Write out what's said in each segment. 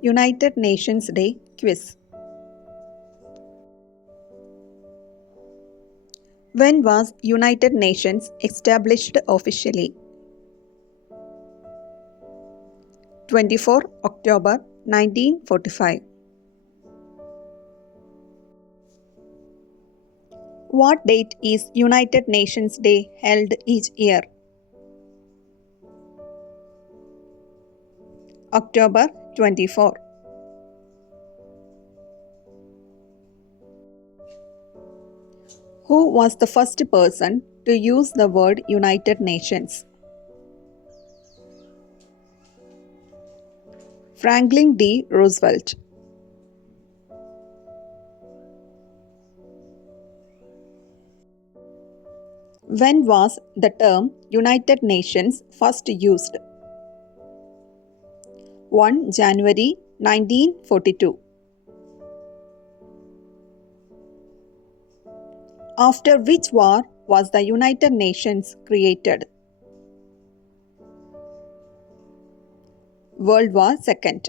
United Nations Day quiz. When was United Nations established officially? 24 October 1945. What date is United Nations Day held each year? October 24. Who was the first person to use the word United Nations? Franklin D. Roosevelt. When was the term United Nations first used? 1 January 1942. After which war was the United Nations created? World War II.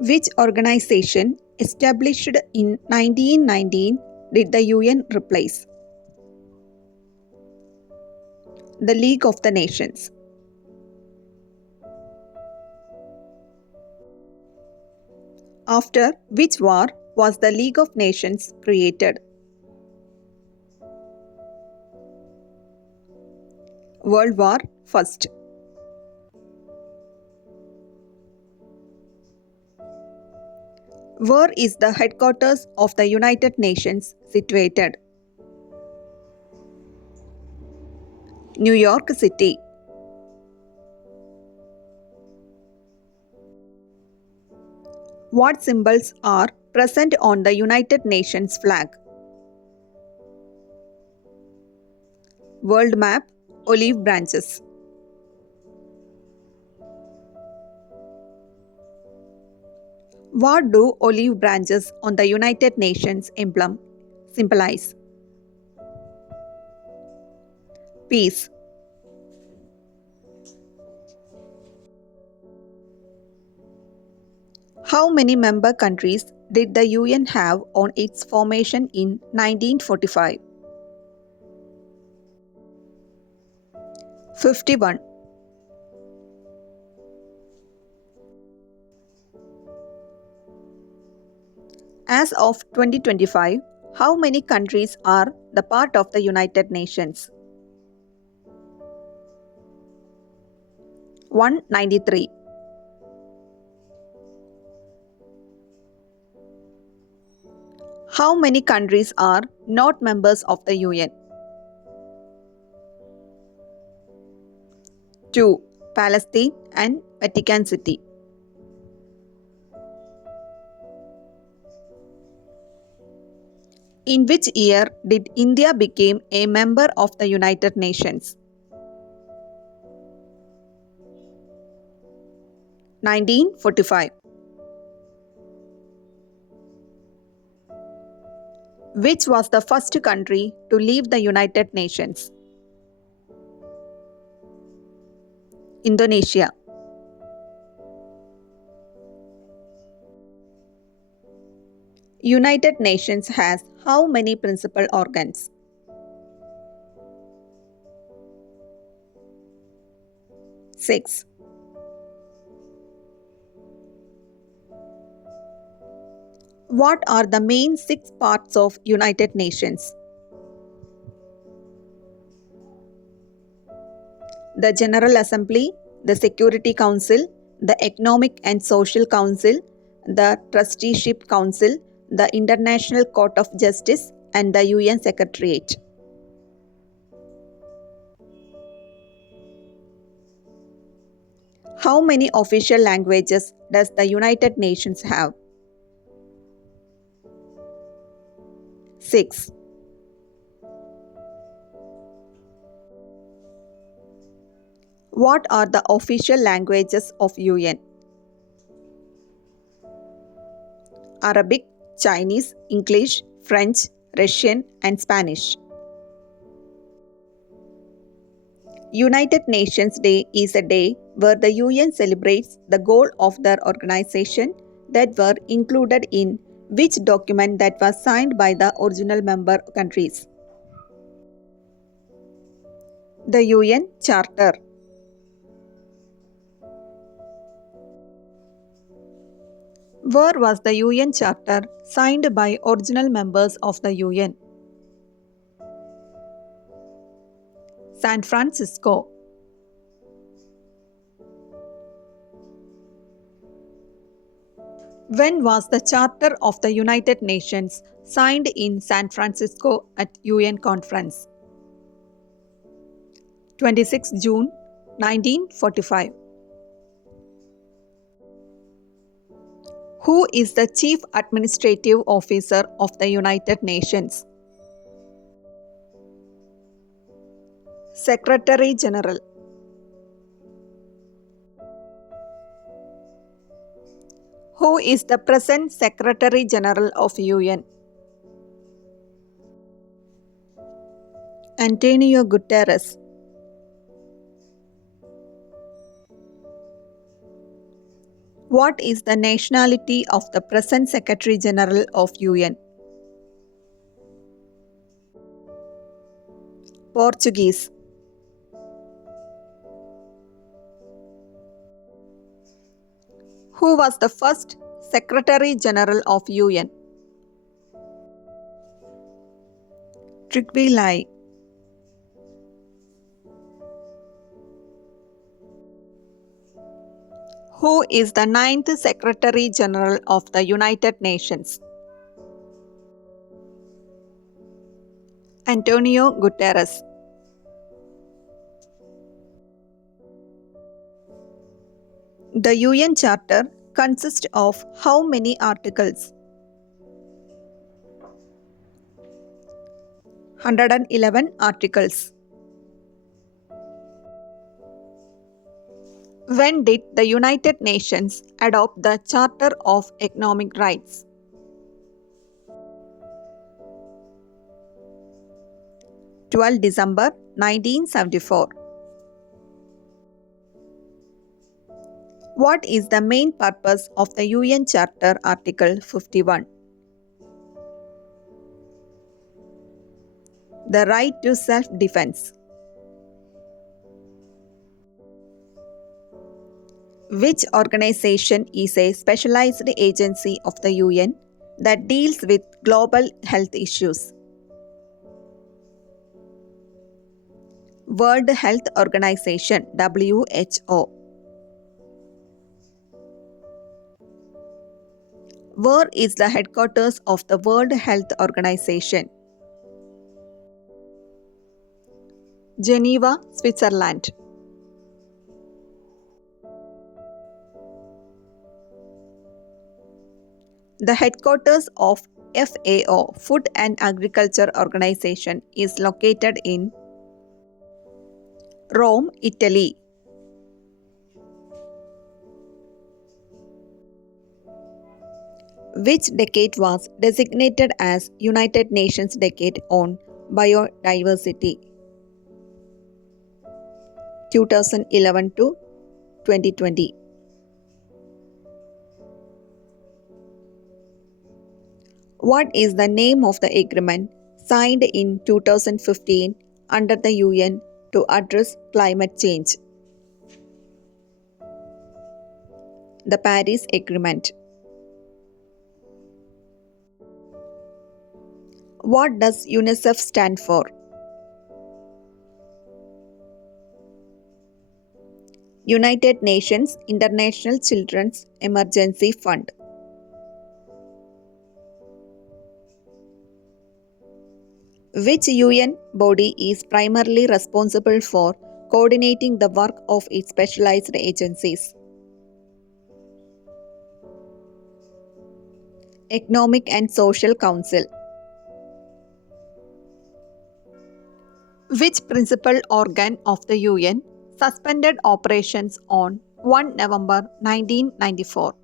Which organization established in 1919 did the UN replace? The League of the Nations. After which war was the League of Nations created? World War I. Where is the headquarters of the United Nations situated? New York City. What symbols are present on the United Nations flag? World map, olive branches. What do olive branches on the United Nations emblem symbolize? Peace. How many member countries did the UN have on its formation in 1945? 51. As of 2025, how many countries are the part of the United Nations? 193. How many countries are not members of the UN? 2. Palestine and Vatican City. In which year did India become a member of the United Nations? 1945. Which was the first country to leave the United Nations? Indonesia. United Nations has how many principal organs? 6. What are the main 6 parts of United Nations? The General Assembly, the Security Council, the Economic and Social Council, the Trusteeship Council, the International Court of Justice, and the UN Secretariat. How many official languages does the United Nations have? 6. What are the official languages of UN? Arabic, Chinese, English, French, Russian, and Spanish. United Nations Day is a day where the UN celebrates the goal of their organization that were included in which document that was signed by the original member countries. The UN Charter. Where was the UN Charter signed by original members of the UN? San Francisco. When was the Charter of the United Nations signed in San Francisco at UN conference? 26 June 1945. Who is the Chief Administrative Officer of the United Nations? Secretary General. Who is the present Secretary General of UN? Antonio Guterres. What is the nationality of the present Secretary General of UN? Portuguese. Who was the first Secretary General of UN? Trygve Lie. Who is the ninth Secretary General of the United Nations? Antonio Guterres. The UN Charter consists of how many articles? 111 articles. When did the United Nations adopt the Charter of Economic Rights? 12 December 1974. What is the main purpose of the UN Charter Article 51? The right to self-defense. Which organization is a specialized agency of the UN that deals with global health issues? World Health Organization (WHO). Where is the headquarters of the World Health Organization? Geneva, Switzerland. The headquarters of FAO, Food and Agriculture Organization, is located in Rome, Italy. Which decade was designated as United Nations Decade on Biodiversity? 2011 to 2020. What is the name of the agreement signed in 2015 under the UN to address climate change? The Paris Agreement. What does UNICEF stand for? United Nations International Children's Emergency Fund. Which UN body is primarily responsible for coordinating the work of its specialized agencies? Economic and Social Council. Which principal organ of the UN suspended operations on 1 November 1994?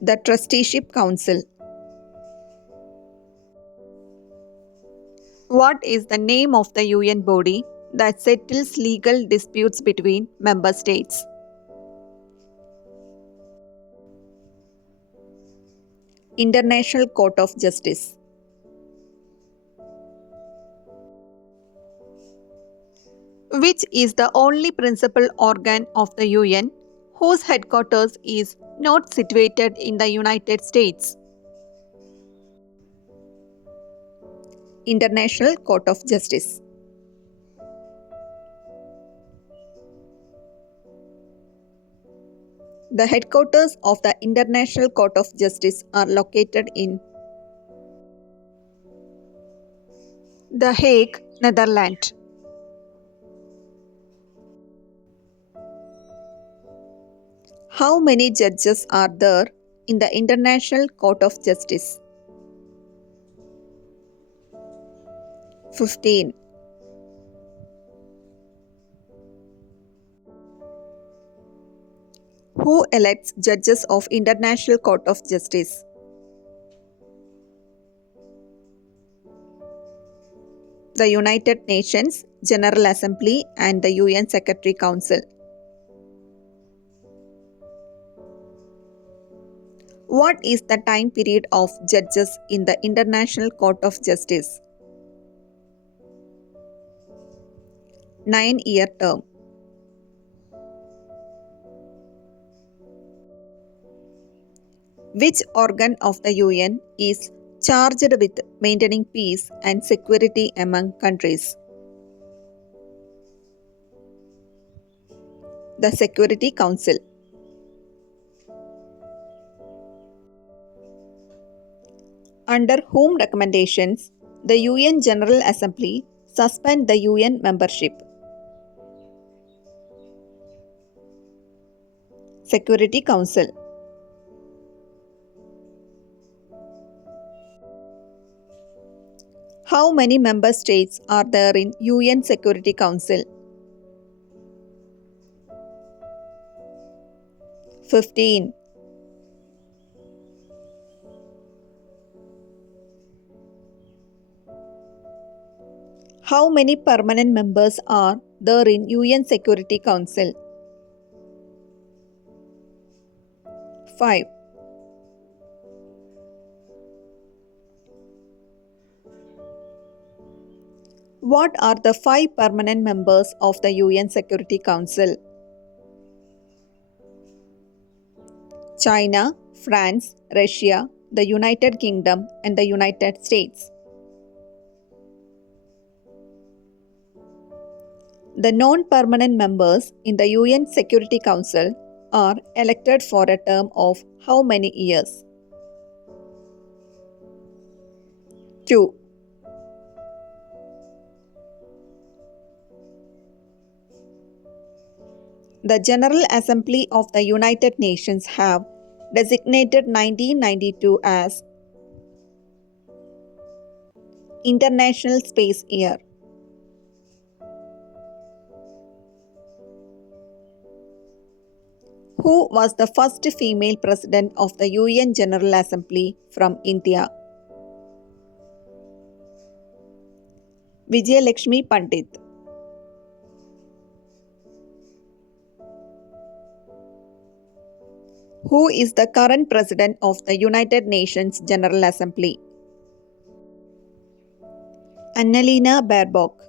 The Trusteeship Council. What is the name of the UN body that settles legal disputes between member states? International Court of Justice. Which is the only principal organ of the UN whose headquarters is not situated in the United States? International Court of Justice. The headquarters of the International Court of Justice are located in The Hague, Netherlands. How many judges are there in the International Court of Justice? 15. Who elects judges of International Court of Justice? The United Nations General Assembly and the UN Security Council. What is the time period of judges in the International Court of Justice? 9-year term. Which organ of the UN is charged with maintaining peace and security among countries? The Security Council. Under whom recommendations the UN General Assembly suspend the UN membership? Security Council. How many member states are there in UN Security Council? 15. How many permanent members are there in UN Security Council? 5. What are the 5 permanent members of the UN Security Council? China, France, Russia, the United Kingdom, and the United States. The non-permanent members in the UN Security Council are elected for a term of how many years? 2. The General Assembly of the United Nations have designated 1992 as International Space Year. Who was the first female president of the UN General Assembly from India? Vijayalakshmi Pandit. Who is the current president of the United Nations General Assembly? Annalena Baerbock.